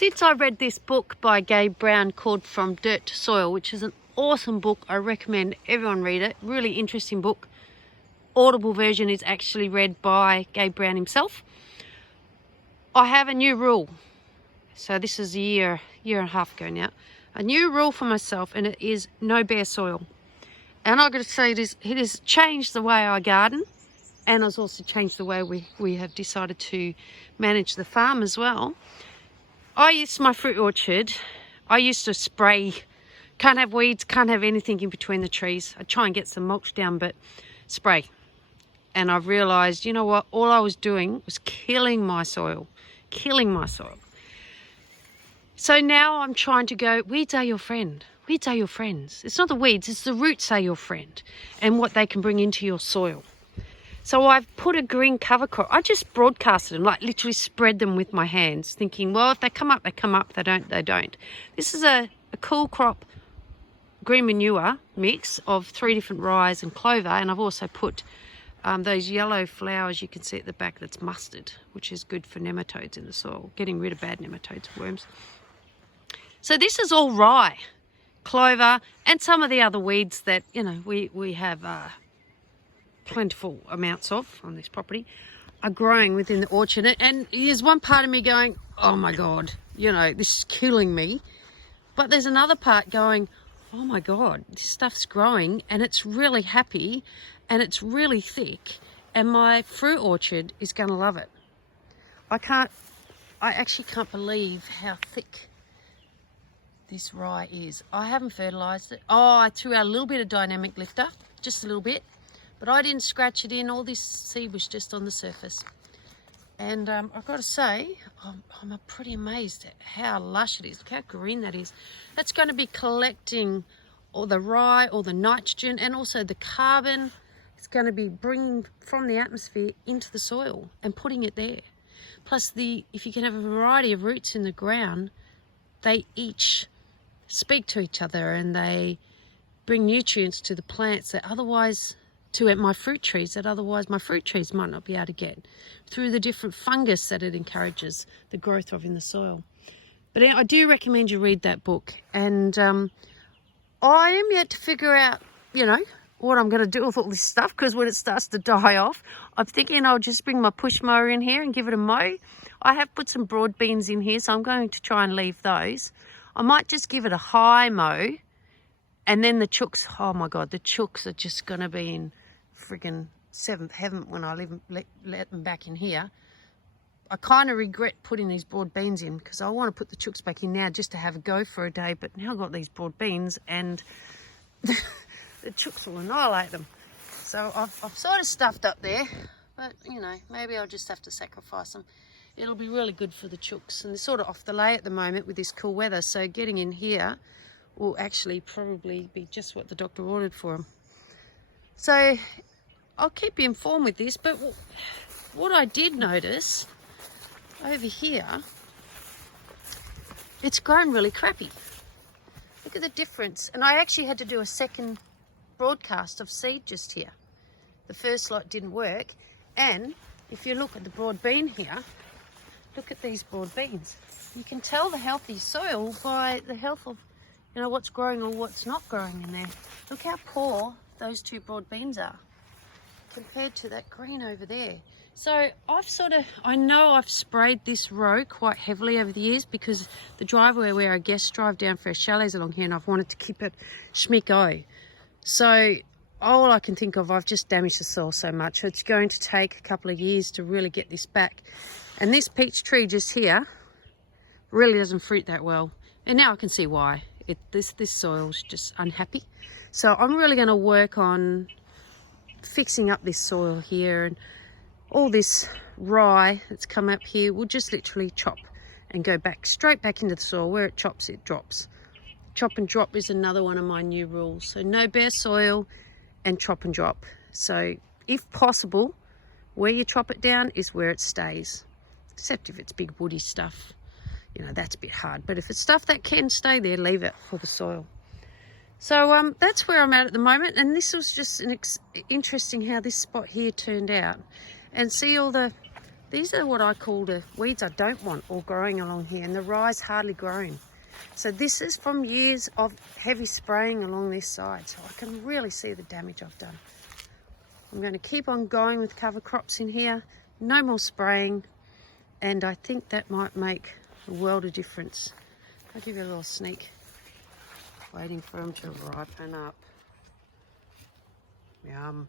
Since I read this book by Gabe called From Dirt to Soil, which is an awesome book, I recommend everyone read it. Really interesting book. Audible version is actually read by Gabe himself. I have a new rule. So this is a year and a half ago now. A new rule for myself, and it is no bare soil. And I've got to say, it has changed the way I garden, and it's also changed the way we have decided to manage the farm as well. I used my fruit orchard, I used to spray, can't have weeds, can't have anything in between the trees. I try and get some mulch down, but spray. And I've realised, you know what, all I was doing was killing my soil. So now I'm trying to go, weeds are your friend. Weeds are your friends. It's not the weeds, it's the roots are your friend and what they can bring into your soil. So I've put a green cover crop. I just broadcasted them, like literally spread them with my hands, thinking, well, if they come up, they come up. They don't, they don't. This is a cool crop green manure mix of 3 different rye and clover, and I've also put those yellow flowers you can see at the back, that's mustard, which is good for nematodes in the soil, getting rid of bad nematodes, worms. So this is all rye, clover, and some of the other weeds that, you know, we have plentiful amounts of on this property are growing within the orchard. And there's one part of me going, oh my God, you know, this is killing me. But there's another part going, oh my God, this stuff's growing and it's really happy and it's really thick and my fruit orchard is going to love it. I actually can't believe how thick this rye is. I haven't fertilised it. Oh, I threw out a little bit of dynamic lifter, just a little bit. But I didn't scratch it in. All this seed was just on the surface. And I've got to say, I'm pretty amazed at how lush it is. Look how green that is. That's going to be collecting all the rye, all the nitrogen, and also the carbon. It's going to be bringing from the atmosphere into the soil and putting it there. Plus, if you can have a variety of roots in the ground, they each speak to each other and they bring nutrients to the plants that otherwise... to my fruit trees that otherwise my fruit trees might not be able to get through the different fungus that it encourages the growth of in the soil. But I do recommend you read that book. And I am yet to figure out, you know, what I'm going to do with all this stuff, because when it starts to die off, I'm thinking I'll just bring my push mower in here and give it a mow. I have put some broad beans in here, so I'm going to try and leave those. I might just give it a high mow. And then the chooks, oh my God, the chooks are just going to be in friggin' 7th heaven when I let them back in here. I kind of regret putting these broad beans in because I want to put the chooks back in now just to have a go for a day. But now I've got these broad beans and the chooks will annihilate them. So I've sort of stuffed up there, but you know, maybe I'll just have to sacrifice them. It'll be really good for the chooks, and they're sort of off the lay at the moment with this cool weather. So getting in here will actually probably be just what the doctor ordered for them. So I'll keep you informed with this, but what I did notice over here, it's grown really crappy. Look at the difference. And I actually had to do a second broadcast of seed just here. The first lot didn't work. And if you look at the broad bean here, look at these broad beans. You can tell the healthy soil by the health of, you know, what's growing or what's not growing in there. Look how poor those 2 broad beans are compared to that green over there. So I know I've sprayed this row quite heavily over the years because the driveway where our guests drive down for our chalets along here, and I've wanted to keep it schmick-o. So all I can think of, I've just damaged the soil so much. It's going to take a couple of years to really get this back. And this peach tree just here really doesn't fruit that well. And now I can see why. This soil's just unhappy. So I'm really going to work on fixing up this soil here, and all this rye that's come up here we'll just literally chop and go back straight back into the soil. Where it chops, it drops. Chop and drop is another one of my new rules. So no bare soil and chop and drop. So if possible, where you chop it down is where it stays, except if it's big woody stuff, you know, that's a bit hard. But if it's stuff that can stay there, leave it for the soil. So that's where I'm at the moment, and this was just interesting how this spot here turned out. And see all the These are what I call the weeds I don't want all growing along here, and the rye's hardly grown. So this is from years of heavy spraying along this side, so I can really see the damage I've done. I'm going to keep on going with cover crops in here, no more spraying, and I think that might make a world of difference. I'll give you a little sneak, waiting for them to ripen up. Yum.